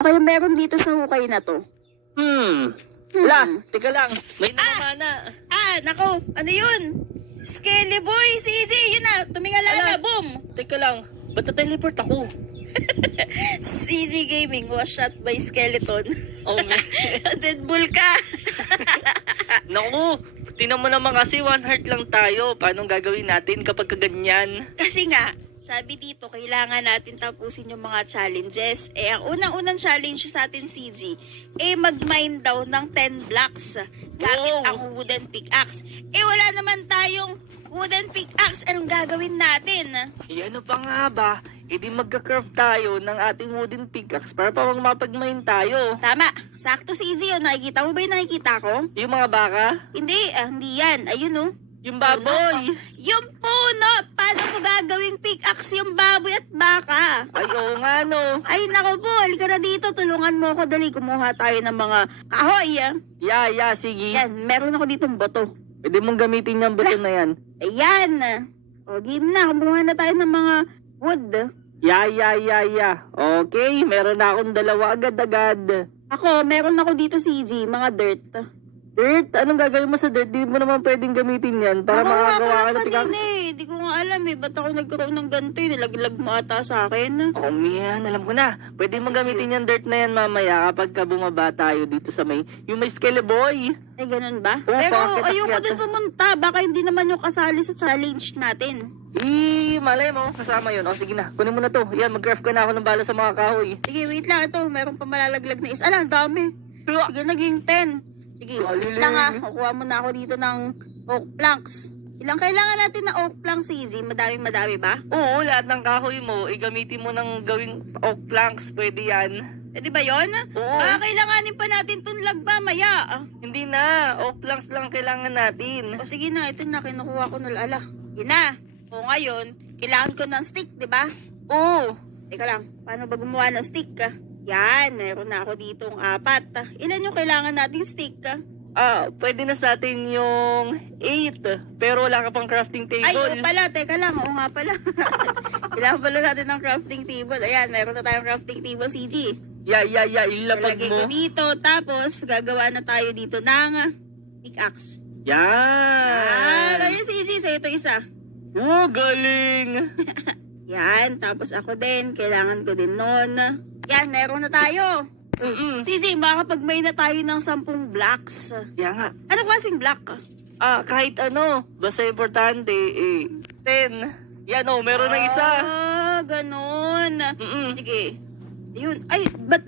Kaya meron dito sa hukay na to. La, teka lang. May namamana. Nako, ano yun? Skelly Boy, CJ, yun na, tumingala na, boom! Teka lang. Ba't na-teleport ako? CJ Gaming was shot by skeleton. Oh, man. Deadpool ka! Naku, tinan mo naman kasi 1 heart lang tayo. Paano gagawin natin kapag kaganyan? Kasi nga, sabi dito, kailangan natin tapusin yung mga challenges. Ang unang-unang challenge sa atin, CG, mag-mine daw ng 10 blocks gamit Wow. ang wooden pickaxe. Wala naman tayong wooden pickaxe. Anong gagawin natin? Ano pa nga ba? Di magka-curve tayo ng ating wooden pickaxe para pa mapag-mine tayo. Tama, sakto CG yun. Nakikita mo ba yung nakikita ko? Yung mga baka? Hindi, hindi yan. Ayun oh. Yung baboy? Yung puno! Paano mo gagawing pickaxe yung baboy at baka? Ay, oo nga no. Ay, nako po. Halika na dito. Tulungan mo ako. Dali, kumuha tayo ng mga kahoy. Sige. Yan, meron ako ditong boto. Pwede mong gamitin yung buto na yan. Ayan. O, game na. Kumuha na tayo ng mga wood. Ya. Okay, meron na akong 2 agad-agad. Ako, meron ako dito, CG, mga dirt. Dirt? Anong gagawin mo sa dirt? Di mo naman pwedeng gamitin yan para makagawa ka ng pickaxe. Hindi ko nga alam Ba't ako nagkaroon ng ganito Nilaglag mo ata sa akin. Oh man, alam ko na. Pwede mong gamitin yung dirt na yan mamaya kapag ka bumaba tayo dito sa yung may Skelly Boy. Ay, ganun ba? Oo, Pero paakyat-akyat. ayoko din pumunta. Baka hindi naman yung kasali sa challenge natin. Malay mo, kasama yun. O sige na, kunin mo na to. Yan, mag-craft ka na ako ng bala sa mga kahoy. Sige, wait lang. Ito, meron pa malalaglag na isa. Ala, ang dami. Sige, naging 10. Sige, wait lang ha. Kukuha mo na ako dito ng oak planks. Ilang kailangan natin na oak planks, CG? Madami ba? Oo, lahat ng kahoy mo, gamitin mo ng gawing oak planks. Pwede yan. Di ba yun? Oo. Kailanganin pa natin itong lagba maya. Hindi na, oak planks lang kailangan natin. O sige na, ito na, kinukuha ko na. Ala, yun na. O ngayon, kailangan ko ng stick, di ba? Oo. Teka lang, paano ba gumawa ng stick? Yan, meron na ako ditong 4. Ilan yung kailangan nating stick? Pwede na sa atin yung 8. Pero wala ka pang crafting table. Ay, oo pala, teka lang, oo nga pala. Kailangan pala natin ng crafting table. Ayan, meron na tayong crafting table, CG. Ilapag Ilagay ko mo. dito, tapos gagawa na tayo dito ng pickaxe. Yan. Ayun, CG, sa'yo ito isa. Galing. Yan, tapos ako din, kailangan ko din nun. Yan, meron na tayo. CG, makakapag-mine na tayo ng 10 blocks. Yan nga. Ano klaseng block? Kahit ano, basta importante, 10. Yan meron na isa. Ganun. Mm-mm. Sige. Yun. Ay, ba't